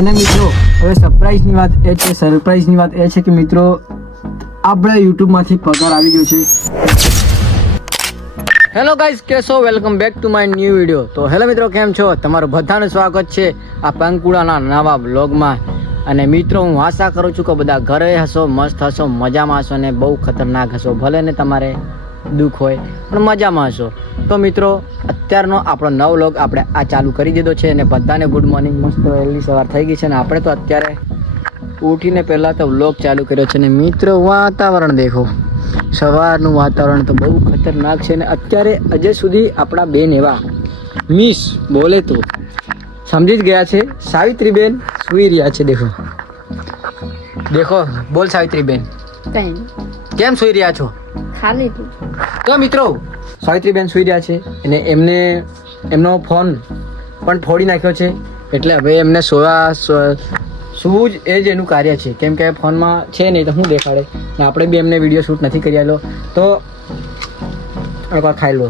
અને મિત્રો હવે સરપ્રાઈઝની વાત એ છે કે મિત્રો આપણા યુટ્યુબમાંથી પગાર આવી ગયો છે. હેલો ગાઈઝ, કેસો welcome back to my new video. તો હેલો મિત્રો, કેમ છો? તમારું બધાનું સ્વાગત છે આ પંકુડાના નવા બ્લોગમાં. અને મિત્રો હું આશા કરું છું કે બધા ઘરે હશો, મસ્ત હશો, મજામાં હશો ને બહુ ખતરનાક હશો. ભલે ને તમારે દુઃખ હોય પણ મજામાં હશો. તો મિત્રો અત્યારનો આપણો નવો વ્લોગ આપણે આ ચાલુ કરી દીધો છે અને બધાને ગુડ મોર્નિંગ. મસ્ત વહેલી સવાર થઈ ગઈ છે અને આપણે તો અત્યારે ઉઠીને પહેલાં તો વ્લોગ ચાલુ કર્યો છે. ને મિત્રો વાતાવરણ દેખો, સવારનું વાતાવરણ તો બહુ ખતરનાક છે. ને અત્યારે હજુ સુધી આપણા બેન એવા મિસ બોલે તો સમજી જ ગયા છે. સાવિત્રીબેન સૂઈ રહ્યા છે. દેખો બોલ સાવિત્રીબેન, કેમ સૂઈ રહ્યા છો? ખાલી તો મિત્રો સાવિત્રીબેન સૂઈ રહ્યા છે અને એમનો ફોન પણ ફોડી નાખ્યો છે. એટલે હવે એમને સૂવું જ એ જ એનું કાર્ય છે. કેમ કે ફોનમાં છે નહીં તો હું દેખાડે ને આપણે બી એમને વિડીયો શૂટ નથી કરી આવેલો. તો એકવાર ખાઈ લો.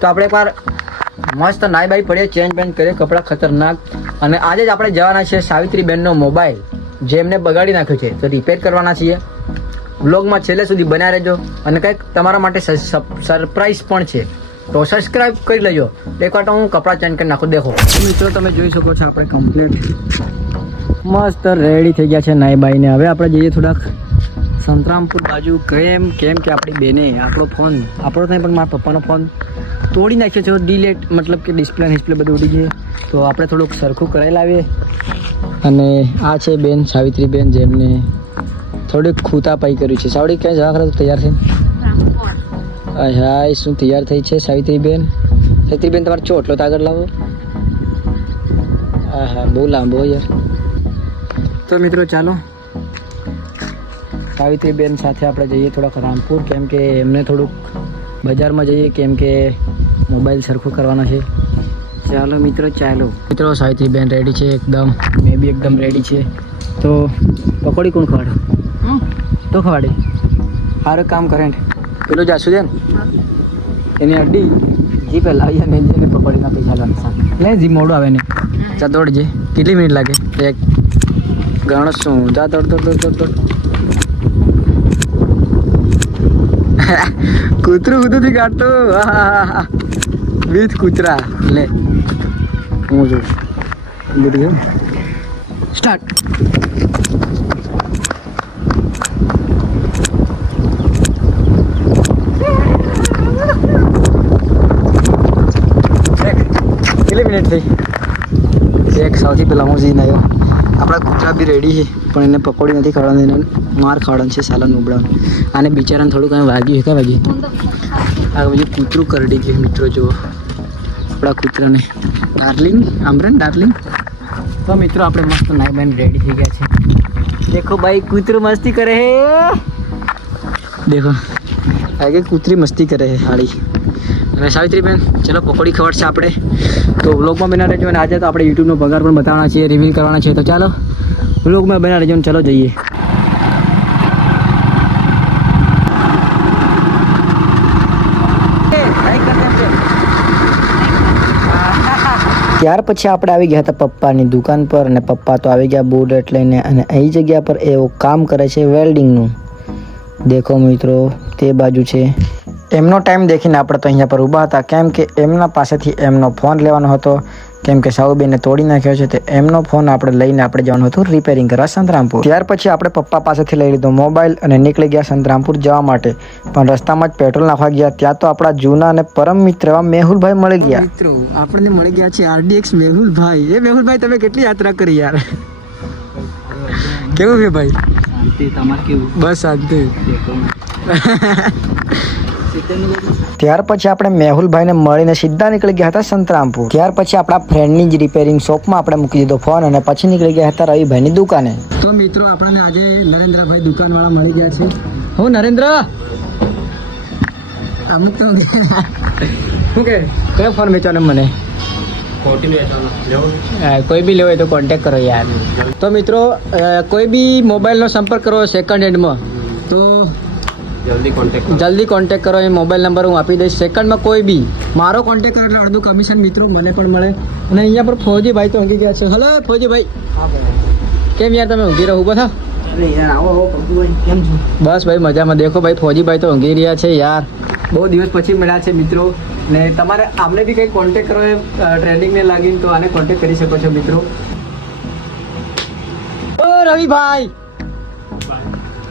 તો આપણે એકવાર મસ્ત નાઈ બાઈ પડીએ, ચેન્જ બેન્જ કરીએ, કપડાં ખતરનાક. અને આજે જ આપણે જવાના છીએ સાવિત્રીબેનનો મોબાઈલ જે એમને બગાડી નાખ્યો છે તો રિપેર કરવાના છીએ. વ્લોગમાં છેલ્લે સુધી બનાવી રહેજો અને કંઈક તમારા માટે સરપ્રાઈઝ પણ છે. તો સબસ્ક્રાઈબ કરી લેજો. એકવાર તો હું કપડાં ચેન્જ કરી નાખું. દેખો મિત્રો, તમે જોઈ શકો છો આપણે કમ્પ્લીટ મસ્ત રેડી થઈ ગયા છે નાઈ બાઈને. હવે આપણે જઈએ થોડાક સંતરામપુર બાજુ. કેમ કે આપણી બેને આપણો નહીં પણ મારા પપ્પાનો ફોન તોડી નાખ્યો છે. ડિલેટ મતલબ કે ડિસ્પ્લે બધું ઉડી ગયું. તો આપણે થોડુંક સરખું કરાવી લાવીએ. અને આ છે બેન સાવિત્રીબેન, જેમને થોડીક ખૂતાપાઈ કર્યું છે. સાવડી ક્યાં જવા ખરે તૈયાર છે? હા, શું તૈયાર થઈ છે સાવિત્રીબેન? તમારે ચોટલો તો આગળ લાવો. હા, બહુ લાંબો યાર. તો મિત્રો ચાલો સાવિત્રીબેન સાથે આપણે જઈએ થોડાક રામપુર. કેમ કે એમને થોડુંક બજારમાં જઈએ, કેમ કે મોબાઈલ સરખું કરવાના છે. ચાલો મિત્રો સાવિત્રીબેન રેડી છે એકદમ, મેં બી એકદમ રેડી છે. તો પકોડી કોણ ખવાડે? તો ખવાડે. સારું કામ કરે ને પેલો જાસુ છે ને એની અડ્ડી જી પહેલાં આવી અને એને પકોડીના પૈસા લાગશે. લે જી મોડું આવે ને ચા દોડજે. કેટલી મિનિટ લાગે? એક ગણો શું? જા દોડ. કૂતરું કાઢતો વિથ કૂતરા. લે હું જોઉં બધું સ્ટાર્ટ. કેટલી મિનિટ થઈ? એક સૌથી પહેલાં હું જઈને આવ્યો. આપણા કૂતરા બી રેડી છે પણ એને પકોડી નથી ખાવાની, એને માર ખાવાનું છે સાલાનું ઉબડાનું. આને બિચારાને થોડું કંઈ વાગ્યું છે. ક્યાં વાગ્યું? આ બધું કૂતરું કરડી ગયું મિત્રો. જુઓ આપણા કૂતરાને ડાર્લિંગ. તો મિત્રો આપણે મસ્ત નાઈ બાઈને રેડી થઈ ગયા છે. દેખો ભાઈ, કૂતરું મસ્તી કરે હે. દેખો આગે કૂતરી મસ્તી કરે છે હાળી. અને સાવિત્રીબેન ચલો પકોડી ખવડશે આપણે. તો વ્લોગમાં બના રહેજો. અને આજે તો આપણે યુટ્યુબનો પગાર પણ બતાવવાના છીએ, રિવીલ કરવાના છે. તો ચાલો વ્લોગમાં બના રહેજો. ચલો જઈએ. ત્યાર પછી આપણે આવી ગયા હતા પપ્પાની દુકાન પર. અને પપ્પા તો આવી ગયા બુલેટ લઈને. અને અહીં જગ્યા પર એવો કામ કરે છે વેલ્ડિંગનું. દેખો મિત્રો, તે બાજુ છે. એમનો ટાઈમ દેખીને આપણે તો અહીંયા પર ઊભા હતા. કેમ કે એમના પાસેથી એમનો ફોન લેવાનો હતો. કેમ કે સાઉબેને તોડી નાખ્યો છે. તો એમનો ફોન આપણે લઈને આપણે જવાનું હતું રિપેરિંગ કરવા સંતરામપુર. ત્યાર પછી આપણે પપ્પા પાસેથી લઈ લીધો મોબાઈલ અને નીકળી ગયા સંતરામપુર જવા માટે. પણ રસ્તામાં જ પેટ્રોલ નાખવા ગયા. ત્યાં તો આપણા જૂના અને પરમ મિત્ર એવા મેહુલભાઈ મળી ગયા. મિત્રો આપણને મળી ગયા છે RDX મેહુલભાઈ. મેહુલભાઈ તમે કેટલી યાત્રા કરી યાર? કેવું છે ભાઈ? શાંતિ. તમારે કેવું? બસ શાંતિ. ત્યાર પછી આપણે મેહુલભાઈને મળીને સીધા નીકળી ગયા હતા સંતરામપુર. ત્યાર પછી આપણા ફ્રેન્ડની જ રિપેરિંગ શોપમાં આપણે મૂકી દીધો ફોન અને પછી નીકળી ગયા હતા રવિભાઈની દુકાને. તો મિત્રો આપણને આજે નરેન્દ્રભાઈ દુકાનવાળા મળી ગયા છે. હું નરેન્દ્ર અમુક તો શું કે કયો ફોન વેચવાનો? મને કોઈ બી લેવો હોય તો કોન્ટેક કરો યાર. તો મિત્રો કોઈ બી મોબાઈલનો સંપર્ક કરો સેકન્ડ હેન્ડમાં તો જલ્દી કોન્ટેક્ટ કરો. એ મોબાઈલ નંબર હું આપી દઈશ. સેકન્ડમાં કોઈ બી મારો કોન્ટેક્ટ કરો એટલે અડધું કમિશન મિત્રો મને પણ મળે. અને અહીંયા પર ફૌજીભાઈ તો ઊંઘી ગયા છે. હલો ફૌજીભાઈ, કેમ યાર તમે ઊંઘી રહો? ઉભા થાવ. બસ ભાઈ મજામાં. દેખો ભાઈ ફૌજીભાઈ તો ઊંઘી રહ્યા છે યાર. બહુ દિવસ પછી મળ્યા છે મિત્રો. ને તમારે આમને બી કંઈ કોન્ટેક્ટ કરો એ ટ્રેન્ડિંગને લાગીને તો આને કોન્ટેક્ટ કરી શકો છો મિત્રો. ઓ રવિભાઈ,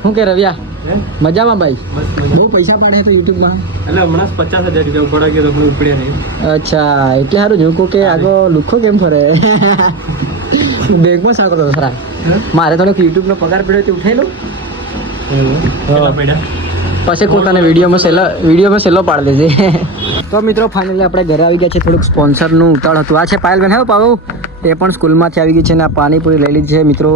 શું કે રવિયા? મજામાં ભાઈ? બહુ પૈસા પાડે તો યુટ્યુબમાં. એટલે હમણાં 50,000 રૂપિયા ઉપાડા ગયો તો પણ ઉપડ્યા નહીં. અચ્છા, એટલે સારું જોયું કે આગો લુખો કેમ ફરે? બેંકમાં સાંકળો તો ખરા. મારે થોડોક યુટ્યુબનો પગાર પડ્યો તે ઉઠાઈ લો. પછી પોતાને વિડીયોમાં સેલો પાડી દેજે. તો મિત્રો ફાઇનલી આપણે ઘરે આવી ગયા છે. થોડુંક સ્પોન્સરનું ઉતાળ હતું. આ છે પાયલબેન. હે પાવો, એ પણ સ્કૂલમાંથી આવી ગઈ છે ને આ પાણીપુરી લઈ લીધી છે મિત્રો.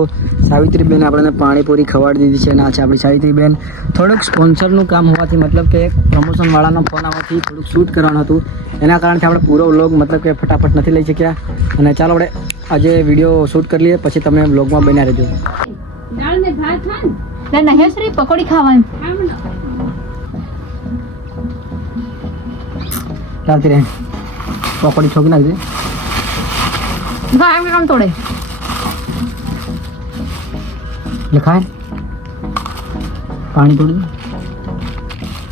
સાવિત્રીબેન આપણને પાણીપુરી ખવડાવી દીધી છે. અને આ છે આપણી સાવિત્રીબેન. થોડુંક સ્પોન્સરનું કામ હોવાથી મતલબ કે પ્રમોશનવાળાનો ફોન આવવાથી થોડુંક શૂટ કરવાનું હતું. એના કારણથી આપણે પૂરો વ્લોગ મતલબ કે ફટાફટ નથી લઈ શક્યા. અને ચાલો આપણે આજે વિડીયો શૂટ કરી લઈએ, પછી તમે વ્લોગમાં બન્યા રહેજો. દાળ ને ભાત હા ને નહેસરી પકોડી ખાવાનું ચાલતી રહે. પકોડી છોકી નાખજે. ગામ કામ તોડે લખાય પાણી થોડું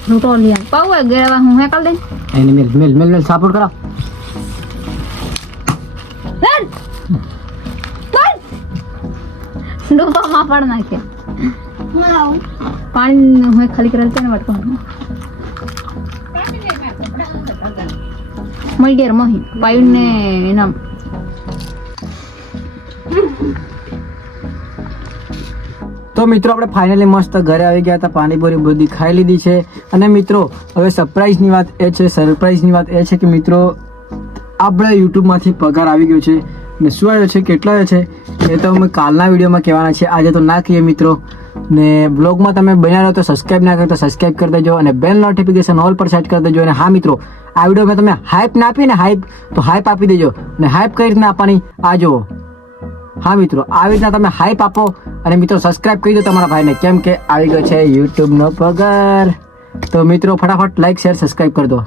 લૂટો લિયા પાવ ગેવા હું હે કાલ દે એને મેલ સપોર્ટ કરા. ડોબા માં પડ નાખે પાણી હું ખાલી કરેલ છે ને વટકો મળી ગયા મોહી પાયુન ને એના. તો મિત્રો આપણે ફાઇનલી મસ્ત ઘરે આવી ગયા હતા. પાણીપુરી બધી ખાઈ લીધી છે. અને મિત્રો હવે સરપ્રાઈઝની વાત એ છે કે મિત્રો આપણે યુટ્યુબમાંથી પગાર આવી ગયો છે. ને શું આવ્યો છે, કેટલો આવ્યો છે એ તો અમે કાલના વિડીયોમાં કહેવાના છે. આજે તો ના કહીએ મિત્રો. ને બ્લોગમાં તમે બન્યા રહો તો સબસ્ક્રાઈબ ના કરો તો સબસ્ક્રાઈબ કરી દેજો. અને બેલ નોટિફિકેશન ઓલ પર સેટ કરી દેજો. અને હા મિત્રો, આ વિડીયોમાં તમે હાઈપ ના આપી ને હાઈપ આપી દેજો. અને હાઈપ કઈ રીતના આપવાની આ જુઓ. હા મિત્રો, આવી રીતના તમે હાઈપ આપો. અને મિત્રો સબસ્ક્રાઇબ કરી દો તમારા ભાઈને, કેમ કે આવી ગયો છે યુટ્યુબનો પગાર. તો મિત્રો ફટાફટ લાઈક શેર સબસ્ક્રાઇબ કરી દો.